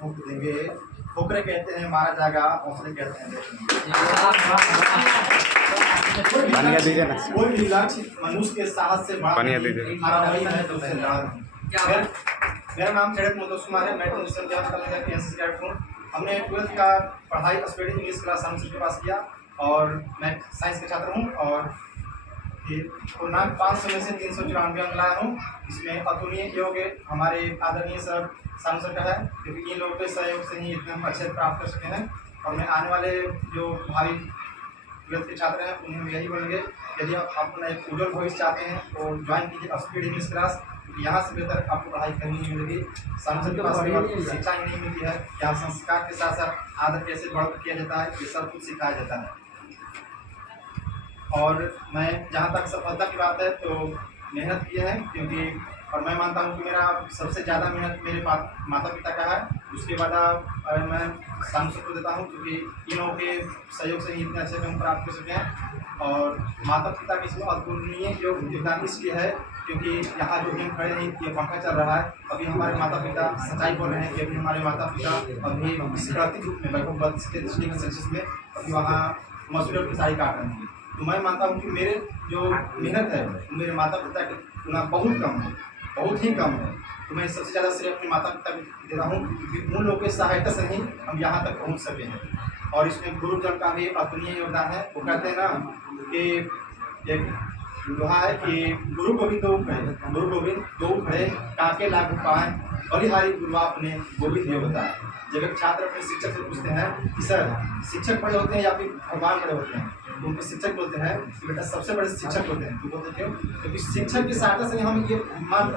फूंक देंगे, ठोकरे कहते हैं मारा जाएगा, हौसले कहते हैं पानी दीजिए ना। कोई भी लक्ष्य मनुष्य के साहस से बड़ा पानी नहीं, दीजिए। हारा वही है तो उसे लड़ा नहीं। मेरा नाम चढ़त मुतोस कुमार है, मैं ट्यूशन जॉब करने का एनसीसी कैडेट हूँ। हमने 12th का पढ़ाई स्टडी इंग्लिश क्लास साइंस के पास किया और मैं साइंस का छात्र हूँ और पूर्णांक 500 में से 394 अंक लाया हूँ। इसमें अतुलनीय योग हमारे आदरणीय सर सानू सर का है, क्योंकि इन लोगों के सहयोग से ही इतना हम अच्छे प्राप्त कर सके हैं। और मैं आने वाले जो भाई 12th के छात्र हैं उन्हें हम यही बोलेंगे, यदि आप अपना एक उज्जवल भविष्य चाहते हैं तो ज्वाइन कीजिए स्पीड इंग्लिश क्लास, क्योंकि यहाँ से बेहतर आपको पढ़ाई करनी नहीं मिलेगी। सानू सर के पास शिक्षा ही नहीं मिलती है, यहाँ संस्कार के साथ साथ आदर कैसे बढ़ किया जाता है, ये सब कुछ सिखाया जाता है। और मैं जहाँ तक सफलता की बात है तो मेहनत की है, क्योंकि और मैं मानता हूँ कि मेरा सबसे ज़्यादा मेहनत मेरे माता पिता का है। उसके बाद मैं सानू सर को देता हूँ, क्योंकि इन लोगों के सहयोग से ही इतने अच्छे हम प्राप्त कर सके हैं। और माता पिता की इसमें अतुलनीय योगदान इसलिए है क्योंकि यहाँ जो हम खड़े हैं ये पंखा चल रहा है। अभी हमारे माता पिता सच्चाई बोल रहे हैं कि अभी हमारे माता पिता अभी इस प्राकृतिक रूप में लगभग 32 डिग्री सेल्सियस में अभी वहाँ मसूर की साड़ी काट रहे हैं। तो मैं मानता हूँ कि मेरे जो मेहनत है मेरे माता पिता के तुलना बहुत कम है, बहुत ही कम है। तो मैं सबसे ज़्यादा श्रेय अपने माता पिता को देता हूँ, क्योंकि उन लोगों की सहायता से ही हम यहाँ तक पहुँच सके हैं। और इसमें गुरुजन का भी अतुलनीय योगदान है। वो कहते हैं ना कि एक दोहा है कि गुरु गोविंद दो खड़े काके लागू पाए, बलिहारी गुरुआप ने गोविंद ये बताया। जब एक छात्र अपने शिक्षक से पूछते हैं कि सर शिक्षक बड़े होते हैं या फिर भगवान बड़े होते हैं, तो उनके शिक्षक बोलते हैं कि बेटा सबसे बड़े शिक्षक होते हैं। तो बोलते क्यों? क्योंकि शिक्षक की सहायता से हम ये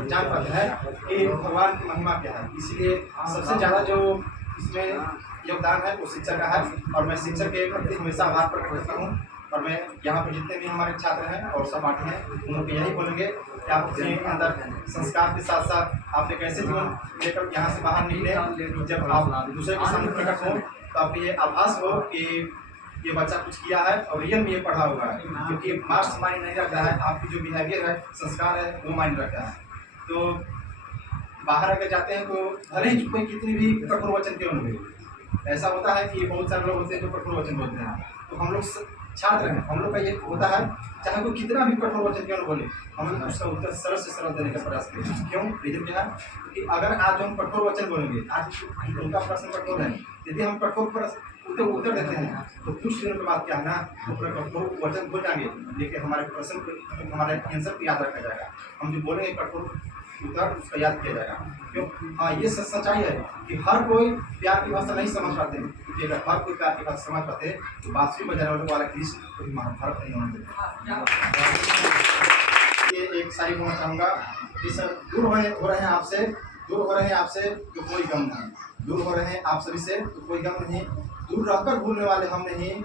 जान पाते हैं कि भगवान की महिमा क्या है। इसीलिए सबसे ज़्यादा जो इसमें योगदान है वो शिक्षक का है। और मैं शिक्षक के प्रति हमेशा आभार प्रकट करता हूँ। और मैं यहाँ पर जितने भी हमारे छात्र हैं और सहपाठी हैं उन लोग को यही बोलेंगे कि आप अपने अंदर संस्कार के साथ साथ आप एक ऐसे जीवन लेकर यहाँ से बाहर निकले, जब आप दूसरे के सामने प्रकट हो तो आपको ये आभास हो कि ये बच्चा कुछ किया है और रियल में ये पढ़ा हुआ है। क्योंकि मार्क्स माइंड नहीं रखता है, आपकी जो बिहेवियर है संस्कार है वो माइंड रखता है। तो बाहर अगर जाते हैं तो भले ही कोई कितनी भी कठोर वचन क्यों नहीं, ऐसा होता है कि बहुत सारे लोग होते हैं जो कठोर वचन बोलते हैं। तो हम लोग छात्र हैं, हम लोग का ये होता है चाहे कोई कितना भी कठोर वचन क्यों न बोले, हम लोग उसका उत्तर सरल से सरल देने का प्रयास करें। क्यों? रीजन क्या है? क्योंकि अगर आज हम कठोर वचन बोलेंगे, आज उनका प्रश्न कठोर है, यदि हम कठोर उत्तर देते हैं तो कुछ दिनों के बाद क्या है ना पूरा कठोर वचन भूल जाएंगे, लेकिन हमारे प्रश्न को हमारे आंसर को याद रखा जाएगा। हम जो बोलेंगे कठोर उत्तर उसका याद किया जाएगा। क्यों? हाँ, ये सच्चाई है कि हर कोई प्यार की भाषा नहीं समझ पाते, क्योंकि अगर हर कोई प्यार की भाषा समझ पाते तो बांसुरी बजाने वाला कृष्ण कोई महाभारत नहीं होने देते। ये एक शायरी बोलना चाहूँगा कि सर दूर हो रहे हैं आपसे, दूर हो रहे हैं आपसे तो कोई गम नहीं, दूर हो रहे हैं आप सभी से तो कोई गम नहीं, दूर रहकर भूलने वाले हम नहीं।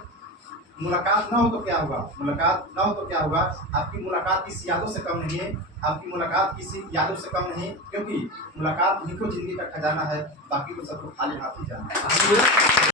मुलाकात ना हो तो क्या होगा, मुलाकात ना हो तो क्या होगा, आपकी मुलाकात किसी यादों से कम नहीं है, आपकी मुलाकात किसी यादों से कम नहीं, क्योंकि मुलाकात ही को जिंदगी का खजाना है, बाकी तो सबको खाली हाथ ही जाना है।